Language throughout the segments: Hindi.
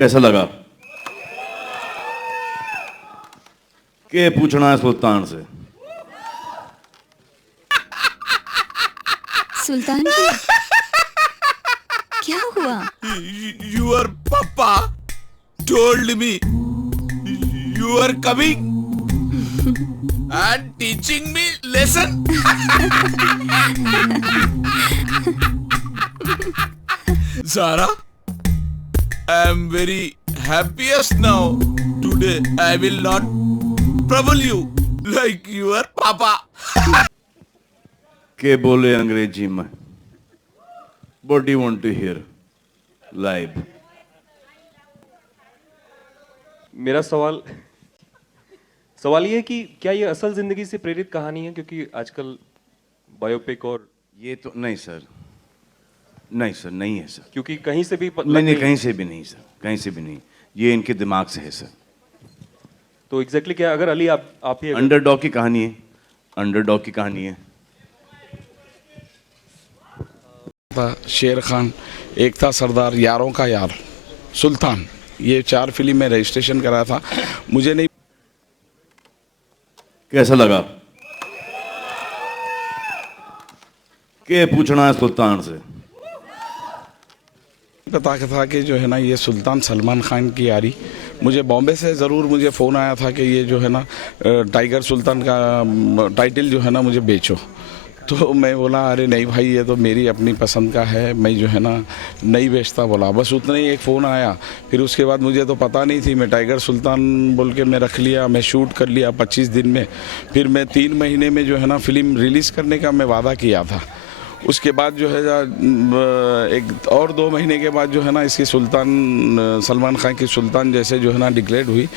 कैसा लगा? के पूछना है सुल्तान से? सुल्तान जी, क्या हुआ? Your papa told me you are coming and teaching me lesson. Zara, I am very happiest now. Today I will not trouble you like your papa. के बोले अंग्रेजी में? What do you want to hear? Live. मेरा सवाल ये है कि क्या ये असल जिंदगी से प्रेरित कहानी है, क्योंकि आजकल बायोपिक और ये तो नहीं सर, नहीं सर, नहीं है सर। क्योंकि कहीं से भी नहीं, कहीं से भी नहीं सर, कहीं से भी नहीं। ये इनके दिमाग से है सर। तो एग्जैक्टली क्या, अगर अली आप ही अंडरडॉग की कहानी है, अंडरडॉग की कहानी है। था शेर खान, एक था सरदार, यारों का यार, सुल्तान, ये 4 फिल्म में रजिस्ट्रेशन करा था। मुझे नहीं कैसा लगा? के पूछना है सुल्तान से? पता था कि जो है ना ये सुल्तान सलमान खान की यारी। मुझे बॉम्बे से ज़रूर मुझे फ़ोन आया था कि ये जो है ना टाइगर सुल्तान का टाइटल जो है ना मुझे बेचो। तो मैं बोला अरे नहीं भाई, ये तो मेरी अपनी पसंद का है, मैं जो है ना नहीं बेचता बोला। बस उतना ही एक फ़ोन आया। फिर उसके बाद मुझे तो पता नहीं थी, मैं टाइगर सुल्तान बोल के मैं रख लिया, मैं शूट कर लिया 25 दिन में। फिर मैं 3 महीने में जो है ना फ़िल्म रिलीज़ करने का मैं वादा किया था। उसके बाद जो है एक और 2 महीने के बाद जो है ना इसकी सुल्तान, सलमान खान की सुल्तान जैसे जो है ना डिक्लेयर हुई।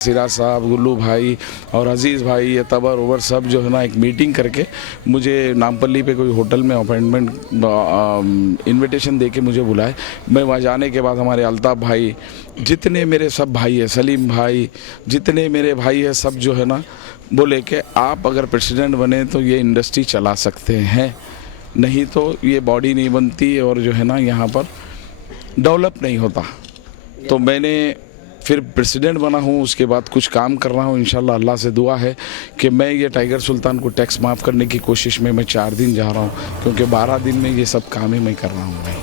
सिराज साहब, गुल्लू भाई और अजीज़ भाई, ये तबर ओवर सब जो है ना एक मीटिंग करके मुझे नामपल्ली पे कोई होटल में अपॉइंटमेंट इनविटेशन दे के मुझे बुलाए। मैं वहाँ जाने के बाद हमारे अल्ताफ़ भाई, जितने मेरे सब भाई है, सलीम भाई, जितने मेरे भाई है, सब जो है ना बोले कि आप अगर प्रेसिडेंट बने तो ये इंडस्ट्री चला सकते हैं, नहीं तो ये बॉडी नहीं बनती और जो है ना यहाँ पर डेवलप नहीं होता। तो मैंने फिर प्रेसिडेंट बना हूँ, उसके बाद कुछ काम कर रहा हूँ। इंशाल्लाह अल्लाह से दुआ है कि मैं ये टाइगर सुल्तान को टैक्स माफ़ करने की कोशिश में मैं 4 दिन जा रहा हूँ, क्योंकि 12 दिन में ये सब काम ही मैं कर रहा हूँ भाई।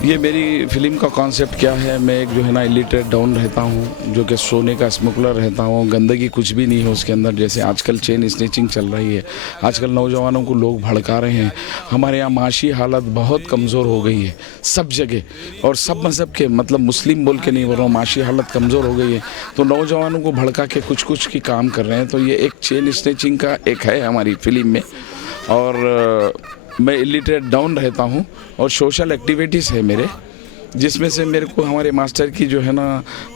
ये मेरी फिल्म का कॉन्सेप्ट क्या है, मैं एक जो है ना इलिटरेट डाउन रहता हूँ, जो कि सोने का स्मगलर रहता हूँ। गंदगी कुछ भी नहीं है उसके अंदर। जैसे आजकल चेन स्नेचिंग चल रही है, आजकल नौजवानों को लोग भड़का रहे हैं। हमारे यहाँ माशी हालत बहुत कमज़ोर हो गई है सब जगह, और सब मज़हब के, मतलब मुस्लिम बोल के नहीं बोल रहा हूँ, माशी हालत कमज़ोर हो गई है। तो नौजवानों को भड़का के कुछ की काम कर रहे हैं। तो ये एक चेन स्नेचिंग का एक है हमारी फिल्म में। और मैं इलिटरेट डाउन रहता हूँ और सोशल एक्टिविटीज़ है मेरे, जिसमें से मेरे को हमारे मास्टर की जो है ना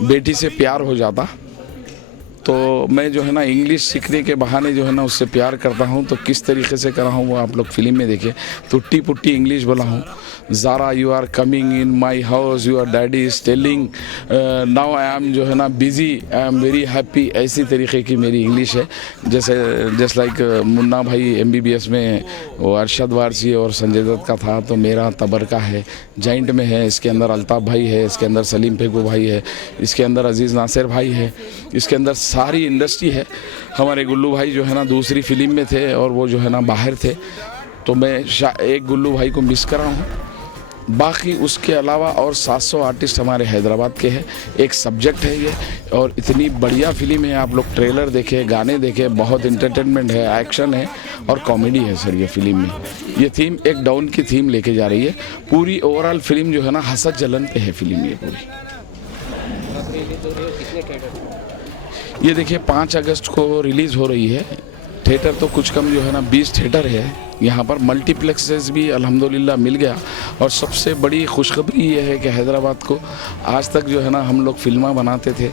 बेटी से प्यार हो जाता, तो मैं जो है ना इंग्लिश सीखने के बहाने जो है ना उससे प्यार करता हूँ। तो किस तरीके से करा हूँ वो आप लोग फिल्म में देखिए। टुट्टी पुट्टी इंग्लिश बोला हूँ। Zara you are coming in my house, your daddy is telling now I am जो है ना busy, I am very happy, ऐसी तरीके की मेरी इंग्लिश है। जैसे जस्ट लाइक मुन्ना भाई MBBS में वो अरशद वारसी और संजय दत्त का था, तो मेरा तबर का है, जॉइंट में है। इसके अंदर अल्ताफ़ भाई है, इसके अंदर सलीम फेगू भाई है, इसके अंदर अजीज़ नासिर भाई है, इसके अंदर सारी इंडस्ट्री है। हमारे गुल्लू भाई जो है ना दूसरी फिल्म में थे और वो जो है ना बाहर थे, तो मैं एक गुल्लू भाई को मिस कर रहा हूँ। बाकी उसके अलावा और 700 आर्टिस्ट हमारे हैदराबाद के हैं। एक सब्जेक्ट है ये और इतनी बढ़िया फिल्म है। आप लोग ट्रेलर देखें, गाने देखें, बहुत इंटरटेनमेंट है, एक्शन है और कॉमेडी है सर। ये फिल्म में ये थीम एक डाउन की थीम लेके जा रही है। पूरी ओवरऑल फिल्म जो है ना हसत जलन पे है फिल्म ये पूरी। ये देखिए 5 अगस्त को रिलीज़ हो रही है। थिएटर तो कुछ कम जो है ना 20 थिएटर है यहाँ पर। मल्टीप्लेक्सेस भी अल्हम्दुलिल्लाह मिल गया। और सबसे बड़ी खुशखबरी ये है कि हैदराबाद को आज तक जो है ना हम लोग फिल्में बनाते थे